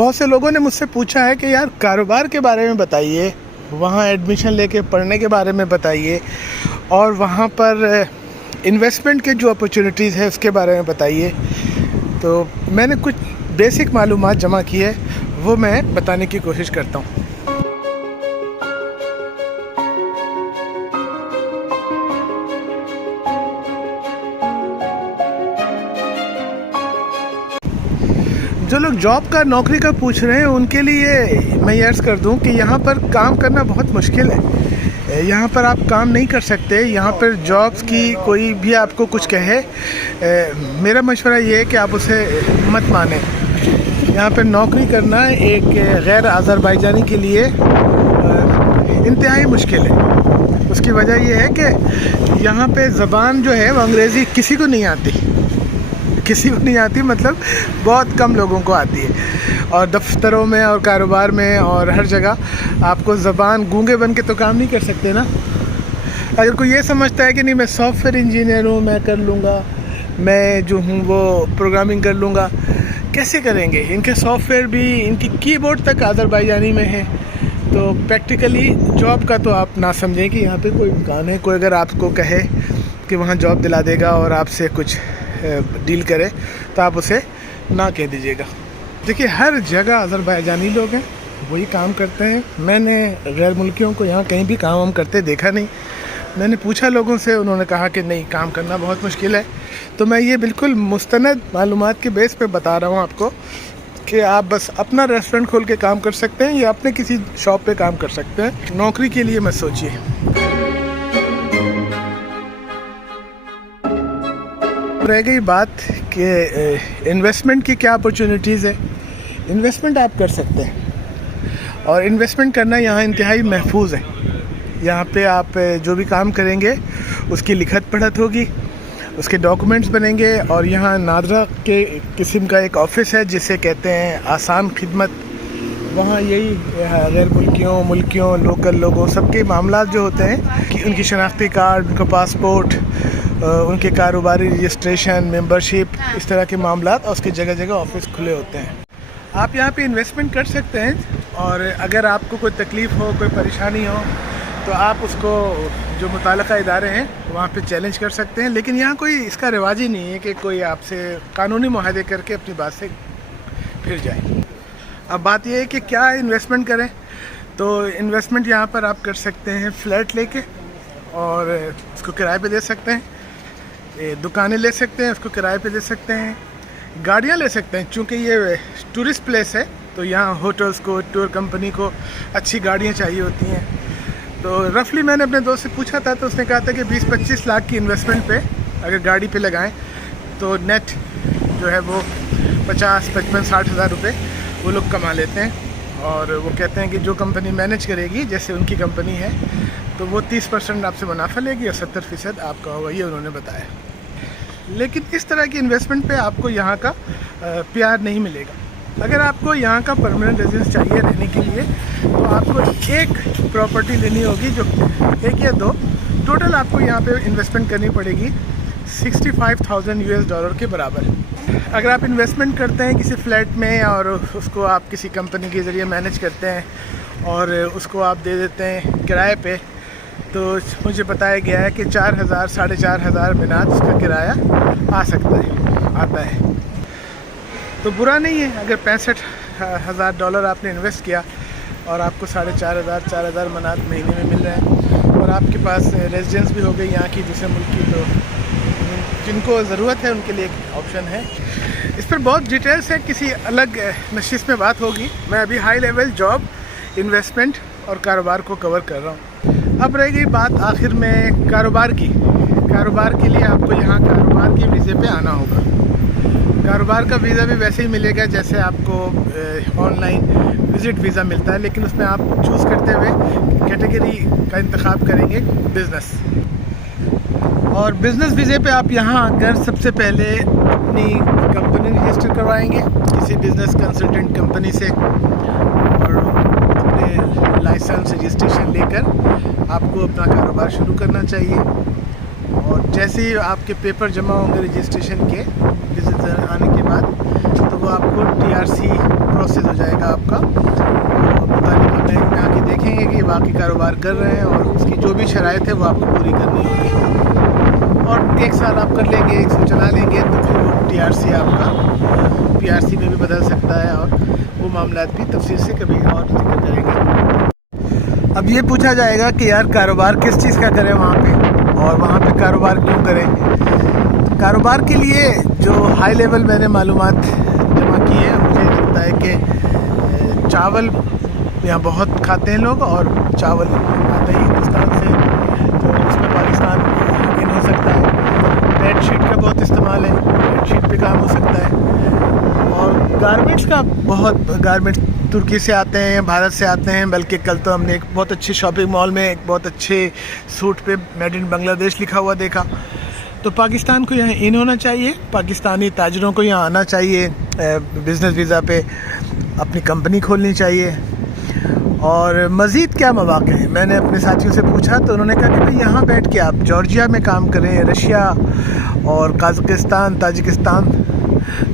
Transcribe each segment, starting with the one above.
بہت سے لوگوں نے مجھ سے پوچھا ہے کہ یار کاروبار کے بارے میں بتائیے، وہاں ایڈمیشن لے کے پڑھنے کے بارے میں بتائیے، اور وہاں پر انویسٹمنٹ کے جو اپرچونیٹیز ہے اس کے بارے میں بتائیے. تو میں نے کچھ بیسک معلومات جمع کی ہے، وہ میں بتانے کی کوشش کرتا ہوں. جو لوگ جاب کا نوکری کا پوچھ رہے ہیں ان کے لیے میں یہ عرض کر دوں کہ یہاں پر کام کرنا بہت مشکل ہے. یہاں پر آپ کام نہیں کر سکتے. یہاں پر جابس کی کوئی بھی آپ کو کچھ کہے، میرا مشورہ یہ ہے کہ آپ اسے مت مانیں. یہاں پر نوکری کرنا ایک غیر آذربائیجانی کے لیے انتہائی مشکل ہے. اس کی وجہ یہ ہے کہ یہاں پہ زبان جو ہے وہ انگریزی کسی کو نہیں آتی، مطلب بہت کم لوگوں کو آتی ہے. اور دفتروں میں اور کاروبار میں اور ہر جگہ آپ کو زبان گونگے بن کے تو کام نہیں کر سکتے نا. اگر کوئی یہ سمجھتا ہے کہ نہیں میں سافٹ ویئر انجینئر ہوں، میں کر لوں گا، میں جو ہوں وہ پروگرامنگ کر لوں گا، کیسے کریں گے؟ ان کے سافٹ ویئر بھی، ان کی کی بورڈ تک آذربائیجانی میں ہے. تو پریکٹیکلی جاب کا تو آپ نہ سمجھیں کہ یہاں پہ کوئی امکان ہے. کوئی اگر آپ کو کہے کہ وہاں جاب دلا دے گا اور آپ سے کچھ ڈیل کرے تو آپ اسے نہ کہہ دیجیے گا. دیکھیے ہر جگہ آذربائیجانی لوگ ہیں، وہی کام کرتے ہیں. میں نے غیر ملکیوں کو یہاں کہیں بھی کام کرتے دیکھا نہیں. میں نے پوچھا لوگوں سے، انہوں نے کہا کہ نہیں، کام کرنا بہت مشکل ہے. تو میں یہ بالکل مستند معلومات کے بیس پہ بتا رہا ہوں آپ کو کہ آپ بس اپنا ریسٹورنٹ کھول کے کام کر سکتے ہیں یا اپنے کسی شاپ پہ کام کر سکتے ہیں. نوکری کے لیے مت سوچیے. رہ گئی بات کہ انویسٹمنٹ کی کیا اپرچونیٹیز ہے. انویسٹمنٹ آپ کر سکتے ہیں، اور انویسٹمنٹ کرنا یہاں انتہائی محفوظ ہے. یہاں پہ آپ جو بھی کام کریں گے اس کی لکھت پڑھت ہوگی، اس کے ڈاکومنٹس بنیں گے. اور یہاں نادرا کے قسم کا ایک آفس ہے جسے کہتے ہیں آسان خدمت. وہاں یہی غیر ملکیوں لوکل لوگوں سب کے معاملات جو ہوتے ہیں کہ ان کی شناختی کارڈ، ان کا پاسپورٹ، ان کے کاروباری رجسٹریشن، ممبرشپ، اس طرح کے معاملات، اور اس کے جگہ جگہ آفس کھلے ہوتے ہیں. آپ یہاں پہ انویسٹمنٹ کر سکتے ہیں، اور اگر آپ کو کوئی تکلیف ہو، کوئی پریشانی ہو، تو آپ اس کو جو متعلقہ ادارے ہیں وہاں پہ چیلنج کر سکتے ہیں. لیکن یہاں کوئی اس کا رواج ہی نہیں ہے کہ کوئی آپ سے قانونی معاہدے کر کے اپنی بات سے پھر جائے. اب بات یہ ہے کہ کیا انویسٹمنٹ کریں. تو انویسٹمنٹ یہاں پر آپ کر سکتے ہیں فلیٹ لے کے، اور اس کو کرائے پہ دے سکتے ہیں. دکانیں لے سکتے ہیں، اس کو کرائے پہ دے سکتے ہیں. گاڑیاں لے سکتے ہیں، چونکہ یہ ٹورسٹ پلیس ہے تو یہاں ہوٹلز کو، ٹور کمپنی کو اچھی گاڑیاں چاہیے ہوتی ہیں. تو رفلی میں نے اپنے دوست سے پوچھا تھا تو اس نے کہا تھا کہ 20-25 لاکھ کی انویسٹمنٹ پہ اگر گاڑی پہ لگائیں تو نیٹ جو ہے وہ 50-55-60 ہزار روپے وہ لوگ کما لیتے ہیں. اور وہ کہتے ہیں کہ جو کمپنی مینیج کرے گی، جیسے ان کی کمپنی ہے، تو وہ 30% آپ سے منافع لے گی اور 70% آپ کا ہوگا. یہ انہوں نے بتایا. لیکن اس طرح کی انویسٹمنٹ پہ آپ کو یہاں کا پیار نہیں ملے گا. اگر آپ کو یہاں کا پرماننٹ ریزیڈنس چاہیے رہنے کے لیے تو آپ کو ایک پراپرٹی لینی ہوگی، جو ایک یا دو ٹوٹل آپ کو یہاں پہ انویسٹمنٹ کرنی پڑے گی $65,000 کے برابر. اگر آپ انویسٹمنٹ کرتے ہیں کسی فلیٹ میں اور اس کو آپ کسی کمپنی کے ذریعے مینیج کرتے ہیں اور اس کو آپ دے دیتے ہیں کرائے پہ، تو مجھے بتایا گیا ہے کہ 4,000-4,500 مینات اس کا کرایہ آتا ہے. تو برا نہیں ہے اگر $65,000 آپ نے انویسٹ کیا اور آپ کو 4,500 منات مہینے میں مل رہے ہیں، اور آپ کے پاس ریزیڈنس بھی ہو گئی یہاں کی دوسرے ملک کی. تو جن کو ضرورت ہے ان کے لیے ایک آپشن ہے. اس پر بہت ڈیٹیلز ہے، کسی الگ نشست میں بات ہوگی. میں ابھی ہائی لیول جاب، انویسٹمنٹ اور کاروبار کو کور کر رہا ہوں. اب رہ گئی بات آخر میں کاروبار کی. کاروبار کے لیے آپ کو یہاں کاروبار کے ویزے پہ آنا ہوگا. کاروبار کا ویزا بھی ویسے ہی ملے گا جیسے آپ کو آن لائن وزٹ ویزا ملتا ہے، لیکن اس میں آپ چوز کرتے ہوئے کیٹیگری کا انتخاب کریں گے بزنس. اور بزنس ویزے پہ آپ یہاں آ کر سب سے پہلے اپنی کمپنی رجسٹر کروائیں گے کسی بزنس کنسلٹنٹ کمپنی سے، اور اپنے لائسنس رجسٹریشن لے کر آپ کو اپنا کاروبار شروع کرنا چاہیے. اور جیسے ہی آپ کے پیپر جمع ہوں گے رجسٹریشن کے، وزٹ آنے کے بعد، تو وہ آپ کو TRC پروسیس ہو جائے جائے گا آپ کا, متعلقہ بینک میں آ کے دیکھیں گے کہ باقی کاروبار کر رہے ہیں اور اس کی جو بھی شرائط ہے وہ آپ کو پوری کرنی ہوگی. اور 1 سال آپ کر لیں گے, 1 سال چلا لیں گے تو پھر وہ TRC آپ کا PRC میں بھی بدل سکتا ہے, اور وہ معاملات بھی تفصیل سے کبھی اور ذکر کریں گے. اب یہ پوچھا جائے گا کہ یار کاروبار کس چیز کا کریں وہاں پہ, اور وہاں پہ کاروبار کیوں کریں. کاروبار کے لیے جو ہائی لیول میں نے معلومات جمع کی ہے, مجھے لگتا ہے کہ چاول یہاں بہت کھاتے ہیں لوگ, اور چاول آتا ہی ہندوستان سے, تو اس میں پاکستان یقین ہو سکتا ہے. بیڈ شیٹ کا بہت استعمال ہے, بیڈ شیٹ پہ کام ہو سکتا ہے. اور گارمنٹس کا گارمنٹس ترکی سے آتے ہیں, بھارت سے آتے ہیں. بلکہ کل تو ہم نے ایک بہت اچھے شاپنگ مال میں ایک بہت اچھے سوٹ پہ میڈ ان بنگلہ دیش لکھا ہوا دیکھا. تو پاکستان کو یہاں ان ہونا چاہیے, پاکستانی تاجروں کو یہاں آنا چاہیے بزنس ویزا پہ, اپنی کمپنی کھولنی چاہیے. اور مزید کیا مواقع ہیں, میں نے اپنے ساتھیوں سے پوچھا تو انہوں نے کہا کہ بھئی یہاں بیٹھ کے آپ جارجیا میں کام کریں, رشیا اور قازقستان, تاجکستان.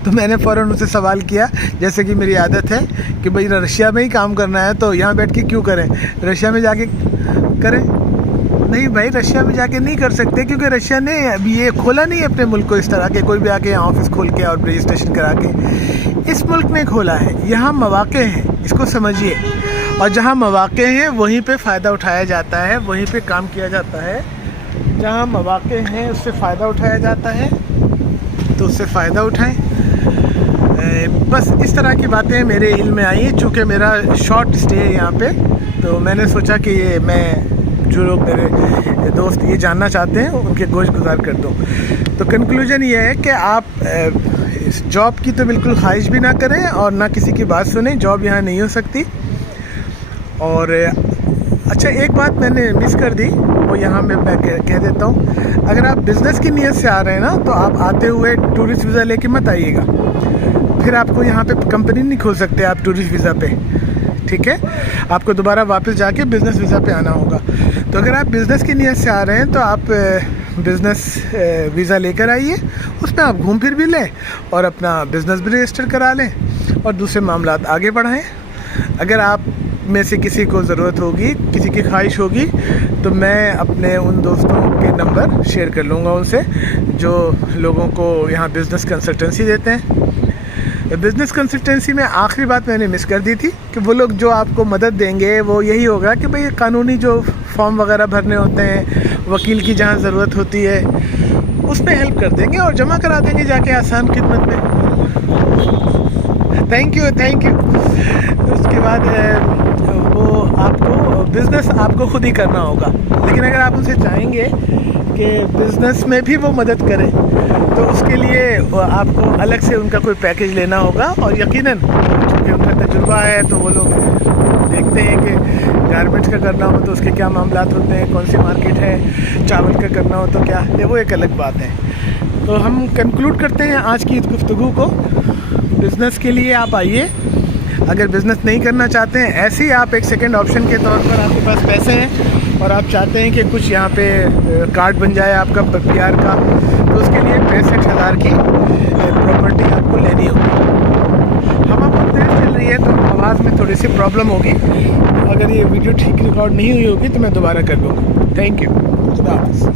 تو میں نے فوراً ان سے سوال کیا, جیسے کہ میری عادت ہے کہ بھئی رشیا میں ہی کام کرنا ہے تو یہاں بیٹھ کے کیوں کریں, رشیا میں جا کے کریں. نہیں بھائی, رشیا میں جا کے نہیں کر سکتے, کیونکہ رشیا نے ابھی یہ کھولا نہیں اپنے ملک کو اس طرح کے کوئی بھی آ کے یہاں آفس کھول کے اور رجسٹریشن کرا کے. اس ملک نے کھولا ہے, یہاں مواقع ہیں, اس کو سمجھیے. اور جہاں مواقع ہیں وہیں پہ فائدہ اٹھایا جاتا ہے, وہیں پہ کام کیا جاتا ہے. جہاں مواقع ہیں اس سے فائدہ اٹھایا جاتا ہے تو اس سے فائدہ اٹھائیں. بس اس طرح کی باتیں میرے علم میں آئی ہیں. چونکہ میرا شارٹ اسٹے ہے یہاں پہ, تو میں نے سوچا کہ یہ میں جو لوگ میرے دوست یہ جاننا چاہتے ہیں ان کے گوش گزار کر دوں. تو کنکلوژن یہ ہے کہ آپ جاب کی تو بالکل خواہش بھی نہ کریں اور نہ کسی کی بات سنیں. جاب یہاں نہیں ہو سکتی. اور اچھا, ایک بات میں نے مس کر دی, وہ یہاں میں کہہ دیتا ہوں. اگر آپ بزنس کی نیت سے آ رہے ہیں نا, تو آپ آتے ہوئے ٹورسٹ ویزا لے کے مت آئیے گا. پھر آپ کو یہاں پہ کمپنی نہیں کھول سکتے آپ ٹورسٹ ویزا پہ, ٹھیک ہے. آپ کو دوبارہ واپس جا کے بزنس ویزا پہ آنا ہوگا. تو اگر آپ بزنس کی نیت سے آ رہے ہیں تو آپ بزنس ویزا لے کر آئیے, اس میں آپ گھوم پھر بھی لیں اور اپنا بزنس بھی رجسٹر کرا لیں اور دوسرے معاملات آگے بڑھائیں. اگر آپ میں سے کسی کو ضرورت ہوگی, کسی کی خواہش ہوگی, تو میں اپنے ان دوستوں کے نمبر شیئر کر لوں گا ان سے جو لوگوں کو یہاں بزنس کنسلٹنسی دیتے ہیں. بزنس کنسلٹنسی میں آخری بات میں نے مس کر دی تھی کہ وہ لوگ جو آپ کو مدد دیں گے وہ یہی ہوگا کہ بھئی قانونی جو فارم وغیرہ بھرنے ہوتے ہیں, وکیل کی جہاں ضرورت ہوتی ہے اس میں ہیلپ کر دیں گے اور جمع کرا دیں گے جا کے آسان خدمت میں. Thank you. اس کے بعد وہ آپ کو بزنس آپ کو خود ہی کرنا ہوگا. لیکن اگر آپ ان سے چاہیں گے کہ بزنس میں بھی وہ مدد کریں تو اس کے لیے آپ کو الگ سے ان کا کوئی پیکیج لینا ہوگا. اور یقیناً چونکہ ان کا تجربہ ہے تو وہ لوگ دیکھتے ہیں کہ گارمنٹس کا کرنا ہو تو اس کے کیا معاملات ہوتے ہیں, کون سی مارکیٹ ہے, چاول کا کرنا ہو تو کیا ہے, وہ ایک الگ بات ہے. تو ہم کنکلوڈ کرتے ہیں آج کی اس گفتگو کو. بزنس کے لیے آپ آئیے. اگر بزنس نہیں کرنا چاہتے ہیں, ایسے ہی آپ ایک سیکنڈ آپشن کے طور پر آپ کے پاس پیسے ہیں اور آپ چاہتے ہیں کہ کچھ یہاں پہ کارڈ بن جائے آپ کا PR کا, تو اس کے لیے 65,000 کی پراپرٹی آپ کو لینی ہوگی. ہوا بہت تیز چل رہی ہے تو آواز میں تھوڑی سی پرابلم ہوگی. اگر یہ ویڈیو ٹھیک ریکارڈ نہیں ہوئی ہوگی تو میں دوبارہ کر دوں گا. Thank you. خدا حافظ.